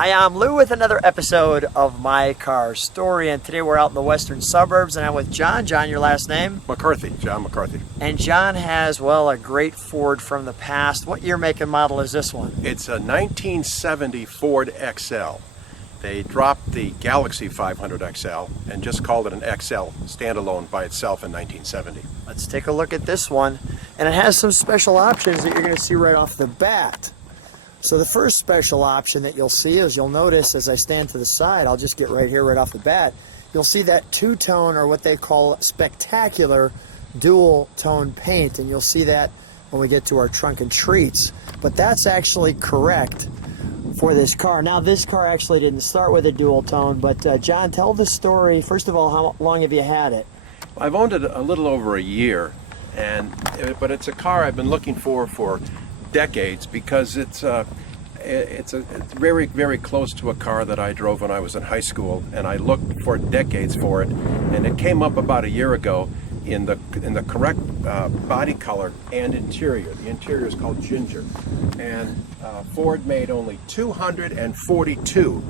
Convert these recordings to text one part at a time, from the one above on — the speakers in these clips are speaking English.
Hi, I'm Lou with another episode of My Car Story, and today we're out in the western suburbs, and I'm with John. John, your last name? McCarthy, John McCarthy. And John has, well, a great Ford from the past. What year, make, and model is this one? It's a 1970 Ford XL. They dropped the Galaxy 500 XL and just called it an XL standalone by itself in 1970. Let's take a look at this one, and it has some special options that you're going to see right off the bat. So the first special option that you'll see is, you'll notice as I stand to the side, I'll just get right here right off the bat, you'll see that two-tone, or what they call spectacular dual-tone paint, and you'll see that when we get to our trunk and treats. But that's actually correct for this car. Now, this car actually didn't start with a dual tone, but John, tell the story. First of all, how long have you had it? I've owned it a little over a year, but it's a car I've been looking for decades, because it's very, very close to a car that I drove when I was in high school, and I looked for decades for it, and it came up about a year ago in the correct body color and interior. The interior is called ginger, and Ford made only 242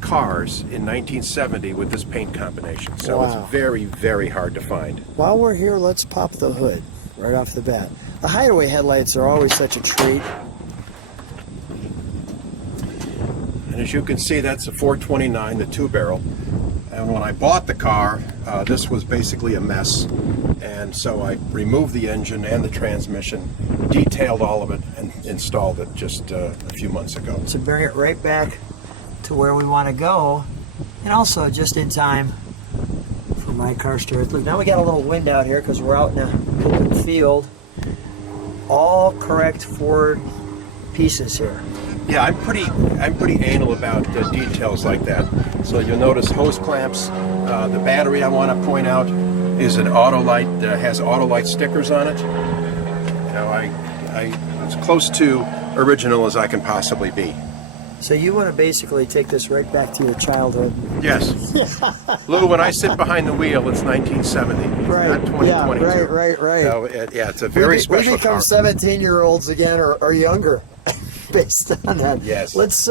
cars in 1970 with this paint combination, so wow. It's very, very hard to find. While we're here, let's pop the hood right off the bat. The hideaway headlights are always such a treat. And as you can see, that's a 429, the two-barrel. And when I bought the car, this was basically a mess. And so I removed the engine and the transmission, detailed all of it, and installed it just a few months ago. To bring it right back to where we want to go, and also just in time for My Car Story. Look, now we got a little wind out here because we're out in an open field. All correct Ford pieces here. Yeah, I'm pretty anal about details like that. So you'll notice hose clamps. The battery I want to point out is an Autolite that has Autolite stickers on it. You know, it's close to original as I can possibly be. So you want to basically take this right back to your childhood. Yes. Lou, when I sit behind the wheel, it's 1970, right. not 2022. Yeah, right. So, yeah, it's a very special car. We become 17-year-olds again, or younger, based on that. Yes. Let's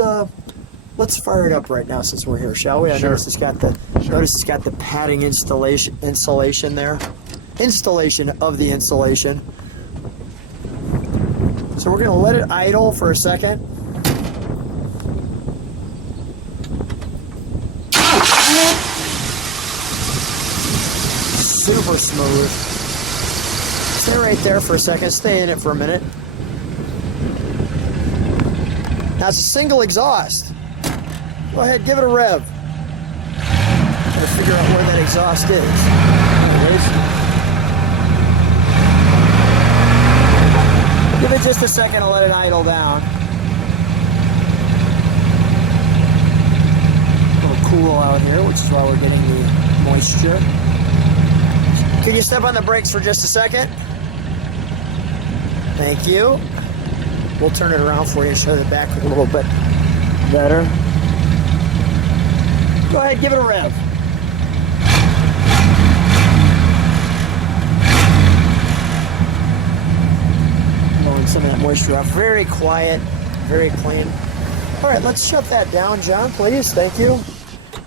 fire it up right now since we're here, shall we? I Sure. notice it's got the padding insulation there. Installation of the insulation. So we're going to let it idle for a second. Super smooth. Stay right there for a second. Stay in it for a minute. Now it's a single exhaust. Go ahead, give it a rev. Gotta figure out where that exhaust is. Anyways. Give it just a second and let it idle down. A little cool out here, which is why we're getting the moisture. Can you step on the brakes for just a second? Thank you. We'll turn it around for you and show the back a little bit better. Go ahead, give it a rev. Blowing some of that moisture off. Very quiet, very clean. All right, let's shut that down, John, please. Thank you.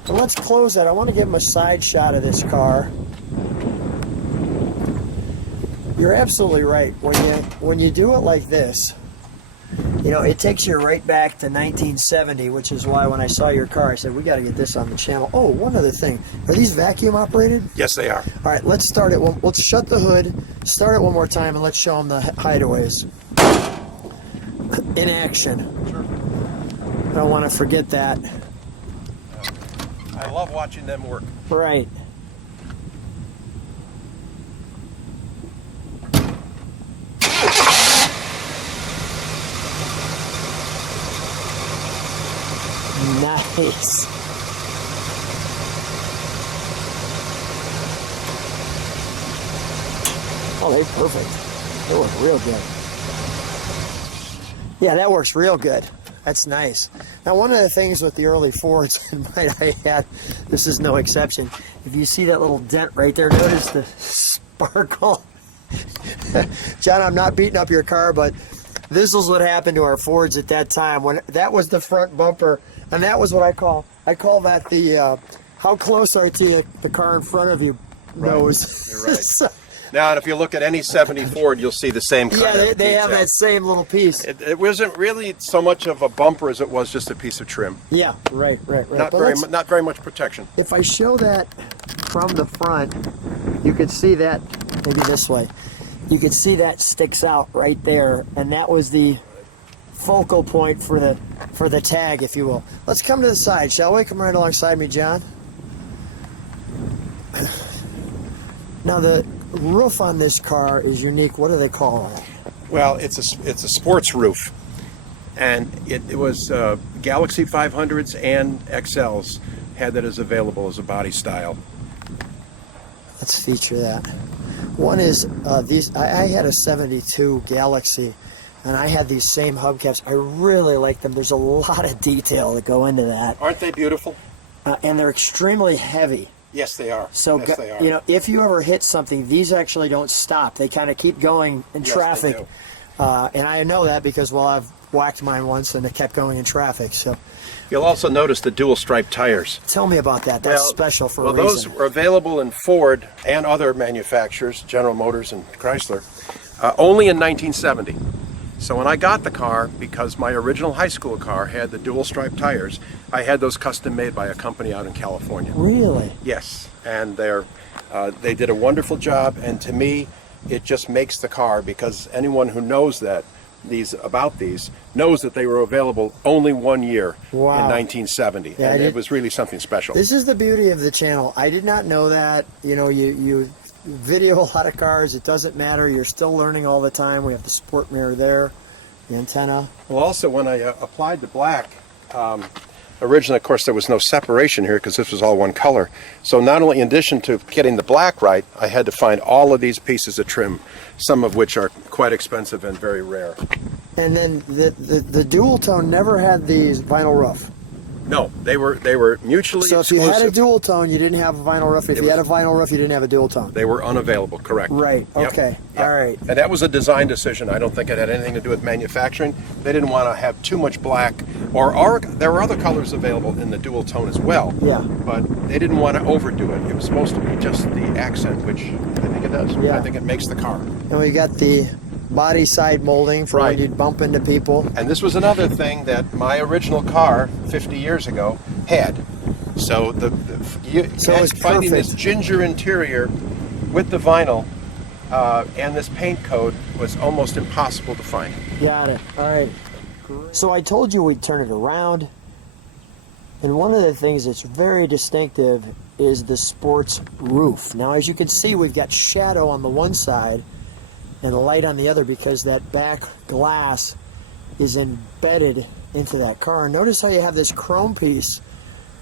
And let's close that. I want to give him a side shot of this car. You're absolutely right. When you do it like this, you know, it takes you right back to 1970, which is why when I saw your car, I said, we got to get this on the channel. Oh, one other thing. Are these vacuum operated? Yes, they are. All right, let's start it. Let's shut the hood, start it one more time, and let's show them the hideaways in action. Sure. I don't want to forget that. I love watching them work. Right. Nice. Oh, they're perfect. They work real good. Yeah, that works real good. That's nice. Now, one of the things with the early Fords, and might I add, this is no exception, if you see that little dent right there, notice the sparkle. John, I'm not beating up your car, but This was what happened to our Fords at that time. When that was the front bumper, and that was what I call that the how close are to you, the car in front of you knows. You're right. So, Now, and if you look at any 70 Ford, you'll see the same kind yeah, of they have detail. that same little piece. It wasn't really so much of a bumper as it was just a piece of trim. Yeah, right. Not very much protection. If I show that from the front, you could see that, maybe this way, you could see that sticks out right there, and that was the focal point for the tag, if you will. Let's come to the side, shall we? Come right alongside me, John. Now the roof on this car is unique. What do they call it? Well, it's a sports roof, and it was Galaxy 500s and XLs had that as available as a body style. Let's feature that. One is these. I had a 72 Galaxy, and I had these same hubcaps. I really like them. There's a lot of detail that go into that. Aren't they beautiful? And they're extremely heavy. Yes, they are. So, yes, they are. you know, if you ever hit something, these actually don't stop. They kind of keep going in traffic. They do. And I know that because, well, I've whacked mine once and it kept going in traffic. So, You'll also notice the dual stripe tires. tell me about that. That's special for a reason. Those were available in Ford and other manufacturers, General Motors and Chrysler, only in 1970. So when I got the car, because my original high school car had the dual stripe tires, I had those custom made by a company out in California. Really? Yes, and they did a wonderful job, and to me, it just makes the car, because anyone who knows these knows that they were available only 1 year Wow. in 1970, Yeah, and it was really something special. This is the beauty of the channel. I did not know that. You know, you video a lot of cars. It doesn't matter. You're still learning all the time. We have the sport mirror there, the antenna. Well, also when I applied the black, originally, of course, there was no separation here because this was all one color. So not only in addition to getting the black right, I had to find all of these pieces of trim, some of which are quite expensive and very rare. And then the dual tone never had these vinyl roof. No, they were mutually So if you exclusive. had a dual tone, you didn't have a vinyl roof. If you had a vinyl roof, you didn't have a dual tone. They were unavailable, correct. Right, Yep. okay, Yep. all right. And that was a design decision. I don't think it had anything to do with manufacturing. They didn't want to have too much black, or there were other colors available in the dual tone as well. Yeah. But they didn't want to overdo it. It was supposed to be just the accent, which I think it does. Yeah. I think it makes the car. And we got the body side molding for Right. when you'd bump into people. And this was another thing that my original car 50 years ago had. So it's finding this perfect. ginger interior with the vinyl and this paint coat was almost impossible to find. Got it. All right. So I told you we'd turn it around. And one of the things that's very distinctive is the sports roof. Now, as you can see, we've got shadow on the one side and light on the other because that back glass is embedded into that car. Notice how you have this chrome piece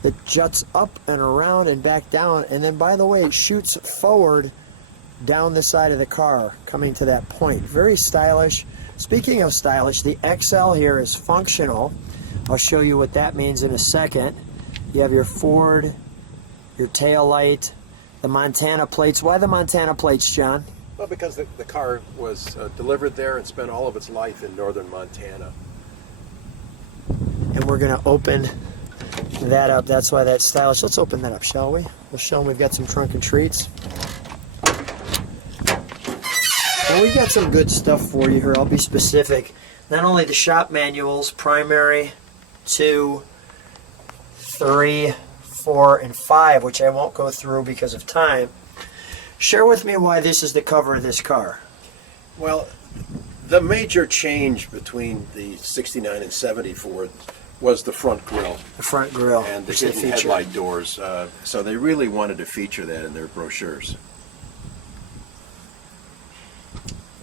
that juts up and around and back down, and then, by the way, it shoots forward down the side of the car, coming to that point. Very stylish. Speaking of stylish, the XL here is functional. I'll show you what that means in a second. You have your Ford, your tail light, the Montana plates. Why the Montana plates, John? Well, because the car was delivered there and spent all of its life in northern Montana. And we're going to open that up. That's why that's stylish. Let's open that up, shall we? We'll show them we've got some trunk and treats. And we've got some good stuff for you here. I'll be specific. Not only the shop manuals, primary, 2, 3, 4, and 5, which I won't go through because of time. Share with me why this is the cover of this car. Well, the major change between the 69 and 70 Ford was the front grille The front grille, and the which they hidden feature. headlight doors. So they really wanted to feature that in their brochures.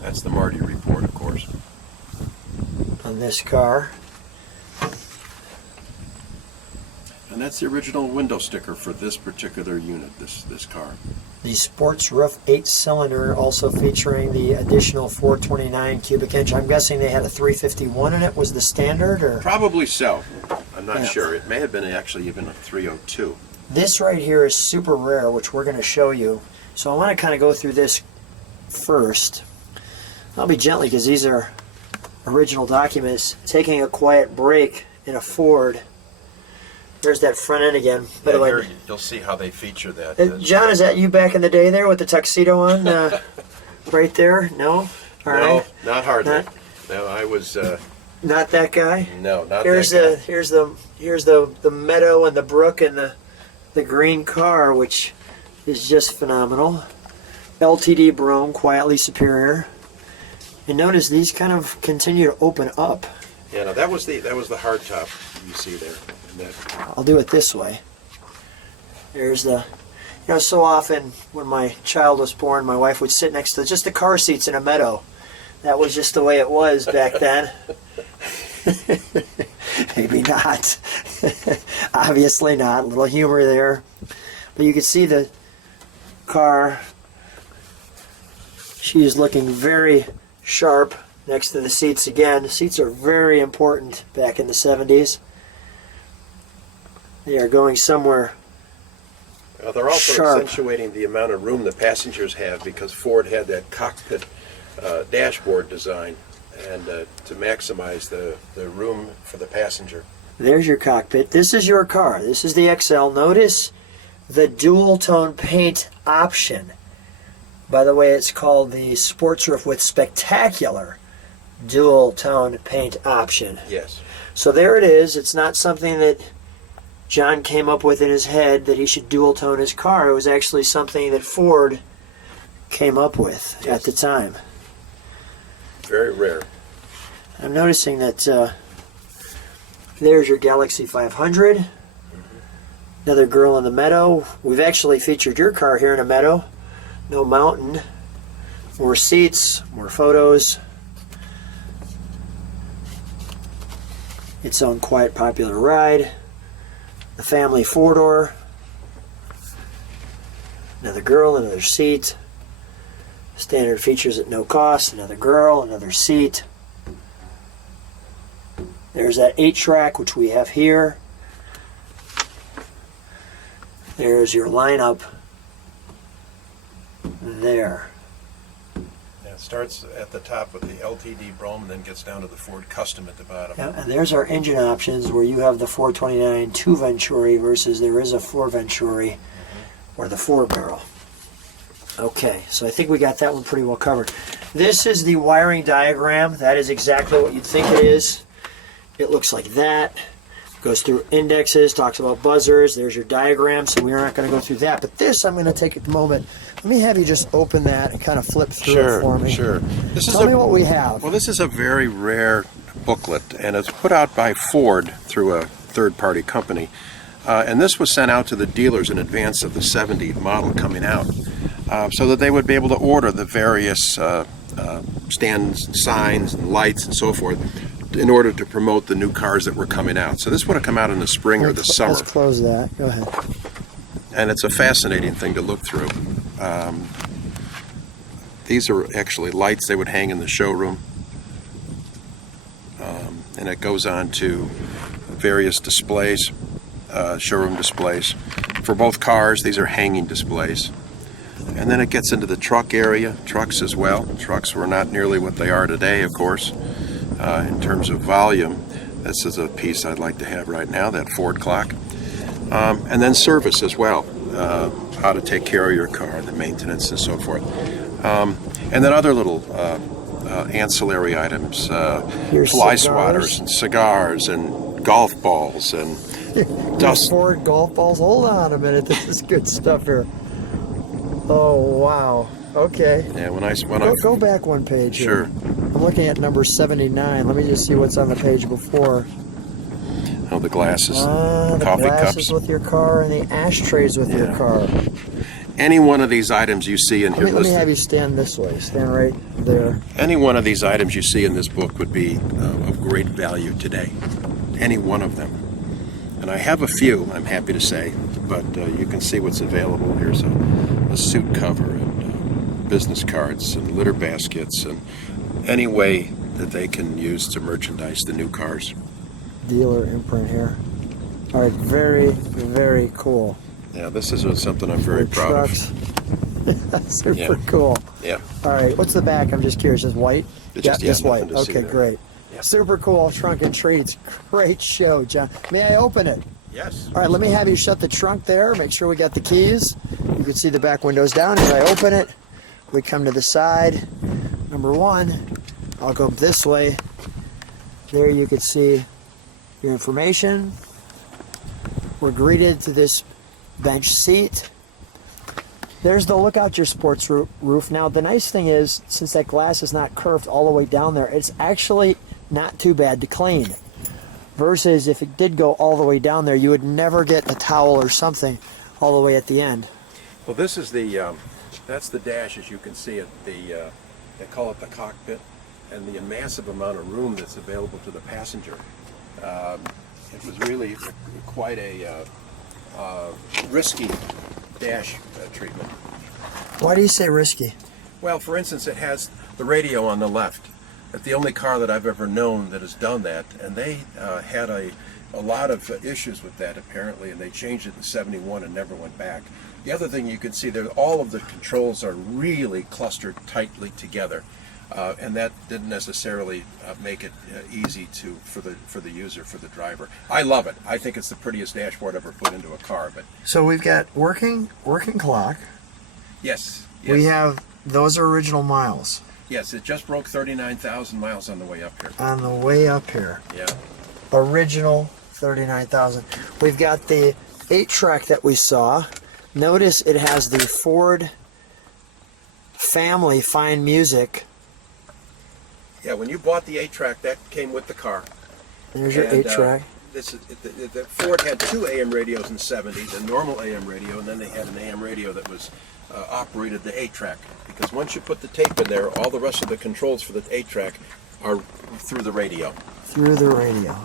That's the Marty report, of course. On this car. And that's the original window sticker for this particular unit, this car. The sports roof 8-cylinder, also featuring the additional 429 cubic inch. I'm guessing they had a 351 in it. Was the standard, or? Probably so. I'm not Yeah. sure. It may have been actually even a 302. This right here is super rare, which we're going to show you. So I want to kind of go through this first. I'll be gently because these are original documents, taking a quiet break in a Ford. There's that front end again. By the way, here you'll see how they feature that. John, is that you back in the day there with the tuxedo on? Right there? No? All right. No, not hardly. No, I was... not that guy? No, not here's that guy. Here's the meadow and the brook and the green car, which is just phenomenal. LTD Brome, quietly superior. And notice these kind of continue to open up. Yeah, no, that was the hardtop you see there. And that, I'll do it this way. There's the, so often when my child was born, my wife would sit next to just the car seats in a meadow. That was just the way it was back then. Maybe not. Obviously not. A little humor there. But you can see the car. She is looking very sharp next to the seats again. The seats are very important back in the 70s. They are going somewhere they're also sharp. accentuating the amount of room the passengers have because Ford had that cockpit dashboard design and to maximize the room for the passenger. There's your cockpit. This is your car. This is the XL. Notice the dual tone paint option. By the way, it's called the Sports Roof with Spectacular dual tone paint option. Yes. So there it is. It's not something that John came up with in his head that he should dual tone his car. It was actually something that Ford came up with at the time. Very rare. I'm noticing that there's your Galaxy 500. Another girl in the meadow. We've actually featured your car here in a meadow. No mountain. More seats, more photos. Its own quiet, popular ride. The family four-door. Another girl, another seat. Standard features at no cost. Another girl, another seat. There's that 8-track, which we have here. There's your lineup there. Yeah, it starts at the top with the LTD Brome and then gets down to the Ford Custom at the bottom. Yeah, and there's our engine options where you have the 429 2 Venturi versus there is a 4 Venturi or the 4-barrel. Okay, so I think we got that one pretty well covered. This is the wiring diagram. That is exactly what you'd think it is. It looks like that. Goes through indexes, talks about buzzers. There's your diagram, so we're not going to go through that. But this, I'm going to take a moment. Let me have you just open that and kind of flip through it for me. Sure. Tell me what we have. Well, this is a very rare booklet, and it's put out by Ford through a third-party company. And this was sent out to the dealers in advance of the 70 model coming out, so that they would be able to order the various stands, signs, and lights, and so forth, in order to promote the new cars that were coming out. So this would have come out in the spring or the summer. Let's close that. Go ahead. And it's a fascinating thing to look through. These are actually lights they would hang in the showroom. And it goes on to various displays, showroom displays. For both cars, these are hanging displays. And then it gets into the truck area, trucks as well. Trucks were not nearly what they are today, of course. In terms of volume, this is a piece I'd like to have right now, that Ford clock. And then service as well, how to take care of your car, the maintenance and so forth. And then other little ancillary items, fly swatters and cigars and golf balls and dust. Ford golf balls. Hold on a minute, this is good stuff here. Oh, wow. Okay. Yeah, Go back one page here. Sure. I'm looking at number 79. Let me just see what's on the page before. Oh, the glasses, the coffee glasses cups. with your car and the ashtrays with your car. Any one of these items you see in here Let me listed. have you stand this way. Stand right there. Any one of these items you see in this book would be of great value today. Any one of them. And I have a few, I'm happy to say, but you can see what's available. Here's a suit cover and business cards and litter baskets and any way that they can use to merchandise the new cars. Dealer imprint here. All right, very, very cool. Yeah, this is something I'm very proud of. Super cool. Yeah. All right, what's the back? I'm just curious. Is white? It's just white. nothing to see Okay, there. great. Yeah. Super cool trunk and treats. Great show, John. May I open it? Yes. All right, let me have you shut the trunk there. Make sure we got the keys. You can see the back windows down. As I open it, we come to the side. Number one, I'll go this way. There you can see your information. We're greeted to this bench seat. There's the look out your sports roof. Now, the nice thing is, since that glass is not curved all the way down there, it's actually not too bad to clean. Versus if it did go all the way down there, you would never get a towel or something all the way at the end. Well, this is the, that's the dash, as you can see, they call it the cockpit, and the massive amount of room that's available to the passenger. It was really quite a risky dash treatment. Why do you say risky? Well, for instance, it has the radio on the left. It's the only car that I've ever known that has done that, and they had a lot of issues with that apparently, and they changed it in '71 and never went back. The other thing you can see there, all of the controls are really clustered tightly together, and that didn't necessarily make it easy for the user, for the driver. I love it. I think it's the prettiest dashboard ever put into a car. But so we've got working clock. Yes. We have those are original miles. Yes, it just broke 39,000 miles on the way up here. On the way up here. Yeah. Original 39,000. We've got the 8-track that we saw. Notice it has the Ford family fine music. Yeah, when you bought the 8-track, that came with the car. There's your 8-track. The Ford had 2 AM radios in the 70s, a normal AM radio, and then they had an AM radio that was operated the 8-track. Because once you put the tape in there, all the rest of the controls for the 8-track are through the radio. Through the radio.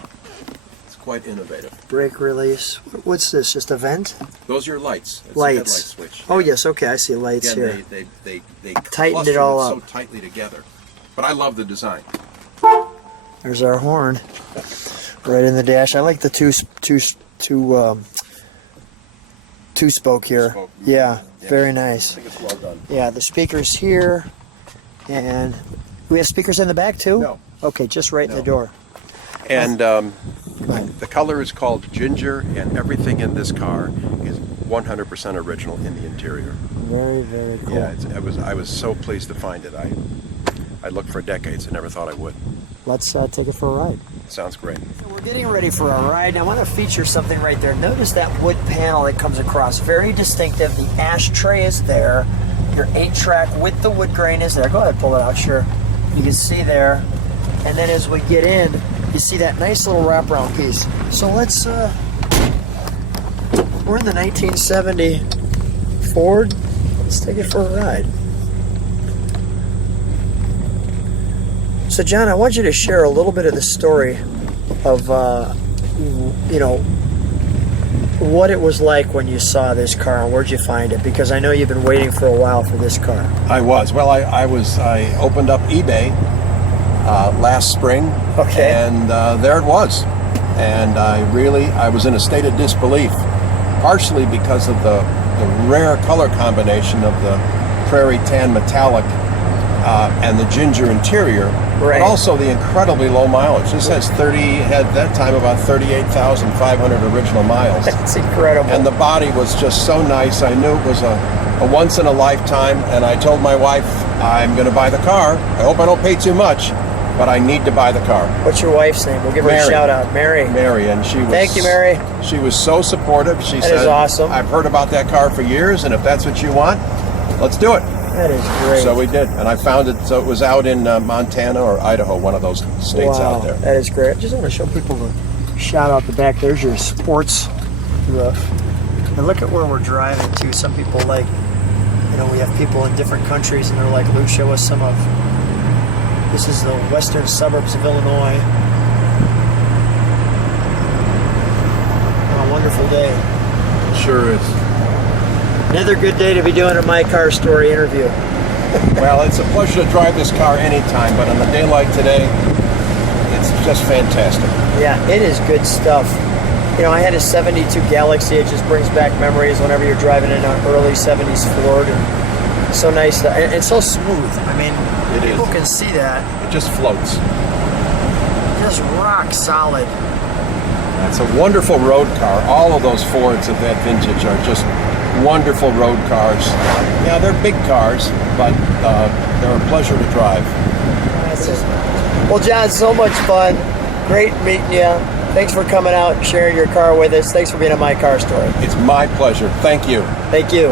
It's quite innovative. Brake release. What's this? Just a vent? Those are your lights. It's lights. A headlight switch. Oh yes, okay. I see lights Again, here. They tightened it all clustered up so tightly together. But I love the design. There's our horn, right in the dash. I like the two spoke here. Spoke. Yeah, very nice. I think it's well done. Yeah, the speakers here, and we have speakers in the back too. No. Okay, just right in the No. door. And the color is called ginger, and everything in this car is 100% original in the interior. Very, very cool. Yeah, I was so pleased to find it. I looked for decades and never thought I would. Let's take it for a ride. Sounds great. So we're getting ready for a ride. I want to feature something right there. Notice that wood panel that comes across. Very distinctive. The ashtray is there. Your 8-track with the wood grain is there. Go ahead, pull it out, sure. You can see there. And then as we get in, you see that nice little wraparound piece. So let's, we're in the 1970 Ford. Let's take it for a ride. So John, I want you to share a little bit of the story of, what it was like when you saw this car and where'd you find it? Because I know you've been waiting for a while for this car. I was. Well, I opened up eBay last spring, Okay. and there it was. And I was in a state of disbelief, partially because of the rare color combination of the prairie tan metallic and the ginger interior, Right. but also the incredibly low mileage. This had that time about 38,500 original miles. That's incredible. And the body was just so nice. I knew it was a once in a lifetime, and I told my wife, I'm going to buy the car. I hope I don't pay too much, but I need to buy the car. What's your wife's name? We'll give her a Mary. shout out. Mary. Mary, and she was... Thank you, Mary. She was so supportive. She That said, is awesome. I've heard about that car for years, and if that's what you want, let's do it. That is great. So we did, and I found it, so it was out in Montana or Idaho, one of those states Wow, out there. that is great. I just want to show people the shout out the back. There's your sports roof. And look at where we're driving to. Some people like, we have people in different countries and they're like, Lou, show us some of, this is the western suburbs of Illinois. On a wonderful day. Sure is. Another good day to be doing a My Car Story interview. Well, it's a pleasure to drive this car anytime, but on a day like today, it's just fantastic. Yeah, it is good stuff. I had a 72 Galaxy. It just brings back memories whenever you're driving in an early 70s Ford. And so nice. And it's so smooth. I mean, It people is. can see that. It just floats. just rock solid. It's a wonderful road car. All of those Fords of that vintage are just wonderful road cars. Yeah, they're big cars, but they're a pleasure to drive. That's it. Well, John, so much fun. Great meeting you. Thanks for coming out and sharing your car with us. Thanks for being on My Car Story. It's my pleasure. Thank you. Thank you.